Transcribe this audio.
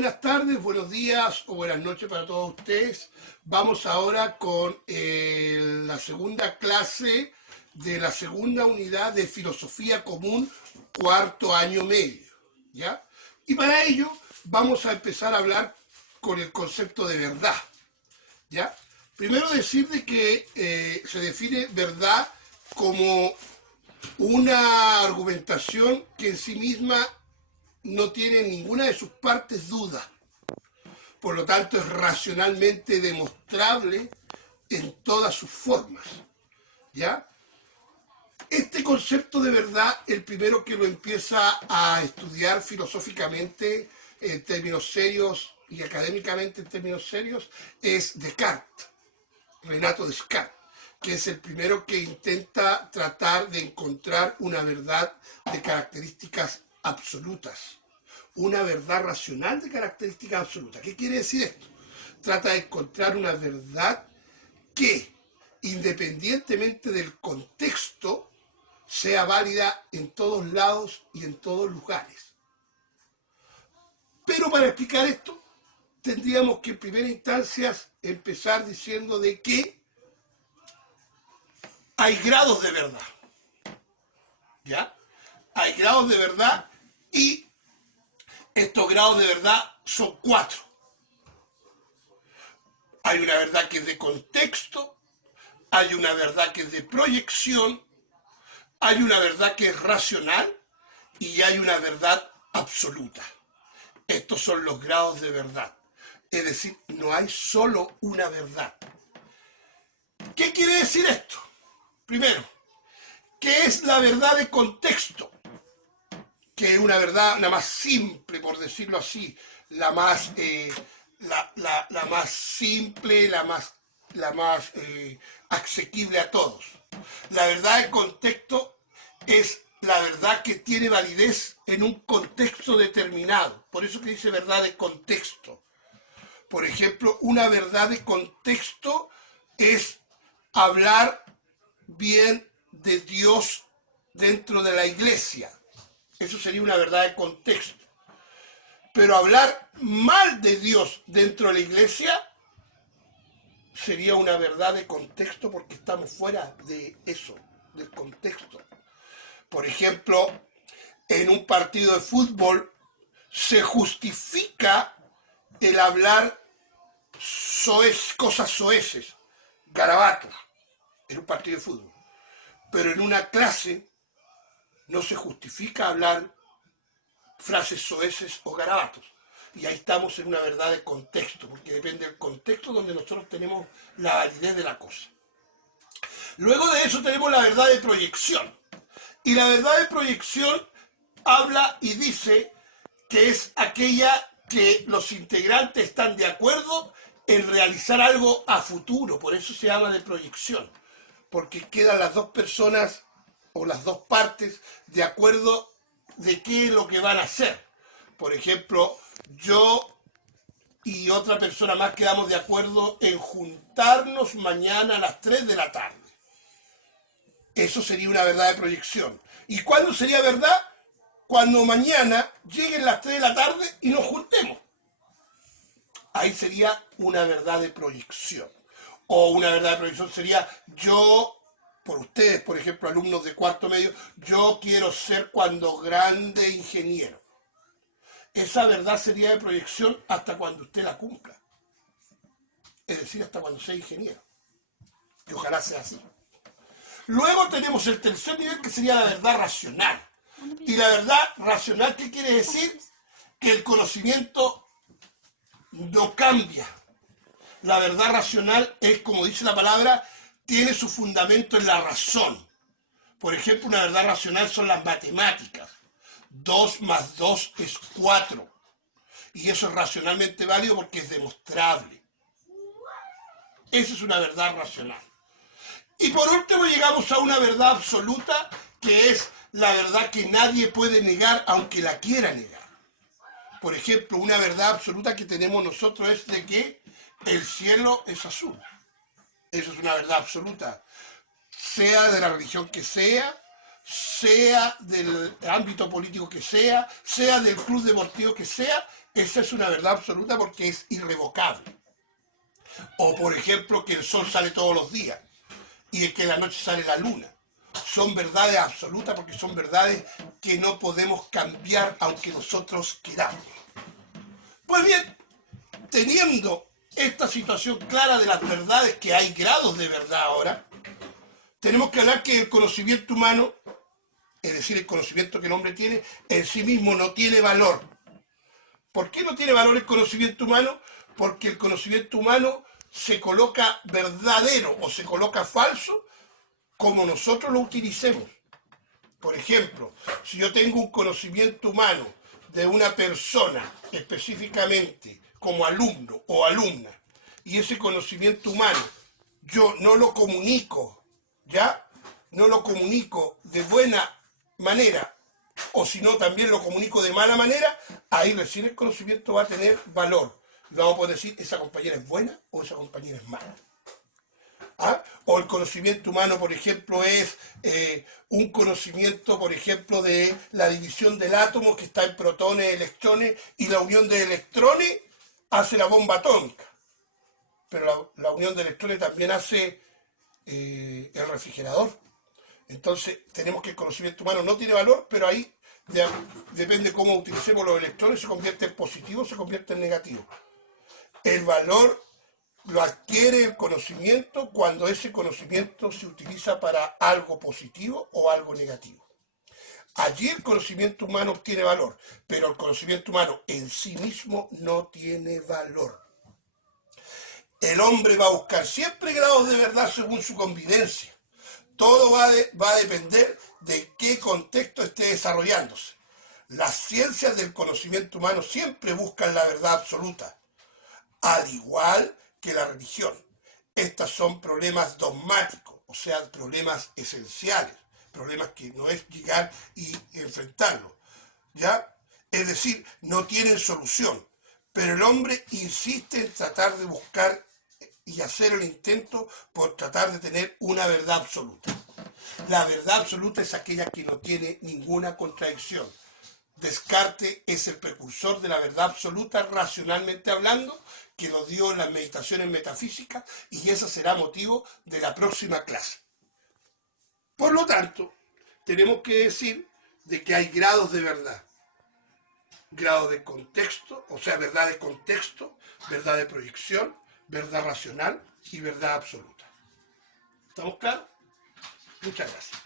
buenas tardes, buenos días o buenas noches para todos ustedes. Vamos ahora con la segunda clase de la segunda unidad de Filosofía Común, cuarto año medio, ¿ya? Y para ello vamos a empezar a hablar con el concepto de verdad, ¿ya? Primero decir de que se define verdad como una argumentación que en sí misma no tiene ninguna de sus partes duda. Por lo tanto, es racionalmente demostrable en todas sus formas, ¿ya? Este concepto de verdad, el primero que lo empieza a estudiar filosóficamente en términos serios y académicamente en términos serios, es Descartes, Renato Descartes, que es el primero que intenta tratar de encontrar una verdad de características absolutas, una verdad racional de características absolutas. ¿Qué quiere decir esto? Trata de encontrar una verdad que, independientemente del contexto, sea válida en todos lados y en todos lugares. Pero para explicar esto, tendríamos que en primera instancia empezar diciendo de que hay grados de verdad, ¿ya? Hay grados de verdad y estos grados de verdad son 4. Hay una verdad que es de contexto, hay una verdad que es de proyección, hay una verdad que es racional y hay una verdad absoluta. Estos son los grados de verdad. Es decir, no hay solo una verdad. ¿Qué quiere decir esto? Primero, ¿qué es la verdad de contexto? Que es una verdad la más simple, por decirlo así, la más simple, la más asequible a todos. La verdad de contexto es la verdad que tiene validez en un contexto determinado. Por eso que dice verdad de contexto. Por ejemplo, una verdad de contexto es hablar bien de Dios dentro de la iglesia. Eso sería una verdad de contexto. Pero hablar mal de Dios dentro de la iglesia sería una verdad de contexto porque estamos fuera de eso, del contexto. Por ejemplo, en un partido de fútbol se justifica el hablar cosas soeces, garabatos, en un partido de fútbol. Pero en una clase no se justifica hablar frases soeces o garabatos. Y ahí estamos en una verdad de contexto, porque depende del contexto donde nosotros tenemos la validez de la cosa. Luego de eso tenemos la verdad de proyección. Y la verdad de proyección habla y dice que es aquella que los integrantes están de acuerdo en realizar algo a futuro. Por eso se habla de proyección, porque quedan las dos personas o las dos partes de acuerdo de qué es lo que van a hacer. Por ejemplo, yo y otra persona más quedamos de acuerdo en juntarnos mañana a las 3 de la tarde. Eso sería una verdad de proyección. ¿Y cuándo sería verdad? Cuando mañana lleguen las 3 de la tarde y nos juntemos. Ahí sería una verdad de proyección. O una verdad de proyección sería yo, por ustedes, por ejemplo, alumnos de cuarto medio, yo quiero ser cuando grande ingeniero. Esa verdad sería de proyección hasta cuando usted la cumpla. Es decir, hasta cuando sea ingeniero. Y ojalá sea así. Luego tenemos el tercer nivel que sería la verdad racional. Y la verdad racional, ¿qué quiere decir? Que el conocimiento no cambia. La verdad racional es, como dice la palabra, tiene su fundamento en la razón. Por ejemplo, una verdad racional son las matemáticas. 2 más 2 es 4. Y eso es racionalmente válido porque es demostrable. Esa es una verdad racional. Y por último llegamos a una verdad absoluta, que es la verdad que nadie puede negar aunque la quiera negar. Por ejemplo, una verdad absoluta que tenemos nosotros es de que el cielo es azul. Eso es una verdad absoluta. Sea de la religión que sea del ámbito político que sea del club deportivo que sea, Esa es una verdad absoluta porque es irrevocable. O por ejemplo que el sol sale todos los días y que en la noche sale la luna. Son verdades absolutas porque son verdades que no podemos cambiar aunque nosotros queramos. Pues bien, teniendo esta situación clara de las verdades, que hay grados de verdad ahora, tenemos que hablar que el conocimiento humano, es decir, el conocimiento que el hombre tiene, en sí mismo no tiene valor. ¿Por qué no tiene valor el conocimiento humano? Porque el conocimiento humano se coloca verdadero o se coloca falso como nosotros lo utilicemos. Por ejemplo, si yo tengo un conocimiento humano de una persona específicamente como alumno o alumna, y ese conocimiento humano yo no lo comunico, ¿ya? No lo comunico de buena manera, o si no también lo comunico de mala manera, ahí recién el conocimiento va a tener valor. Y vamos a poder decir, esa compañera es buena o esa compañera es mala. ¿Ah? O el conocimiento humano, por ejemplo, es un conocimiento, por ejemplo, de la división del átomo que está en protones, electrones, y la unión de electrones hace la bomba atómica. Pero la unión de electrones también hace el refrigerador. Entonces, tenemos que el conocimiento humano no tiene valor, pero ahí depende cómo utilicemos los electrones, se convierte en positivo, se convierte en negativo. El valor lo adquiere el conocimiento cuando ese conocimiento se utiliza para algo positivo o algo negativo. Allí el conocimiento humano tiene valor, pero el conocimiento humano en sí mismo no tiene valor. El hombre va a buscar siempre grados de verdad según su convivencia. Todo va a depender de qué contexto esté desarrollándose. Las ciencias del conocimiento humano siempre buscan la verdad absoluta, al igual que la religión. Estas son problemas dogmáticos, o sea, problemas esenciales, problemas que no es llegar y enfrentarlos, ¿ya? Es decir, no tienen solución, pero el hombre insiste en tratar de buscar y hacer el intento por tratar de tener una verdad absoluta. La verdad absoluta es aquella que no tiene ninguna contradicción. Descartes es el precursor de la verdad absoluta, racionalmente hablando, que lo dio en las meditaciones metafísicas, y ese será motivo de la próxima clase. Por lo tanto, tenemos que decir de que hay grados de verdad. Grado de contexto, o sea, verdad de contexto, verdad de proyección, verdad racional y verdad absoluta. ¿Estamos claros? Muchas gracias.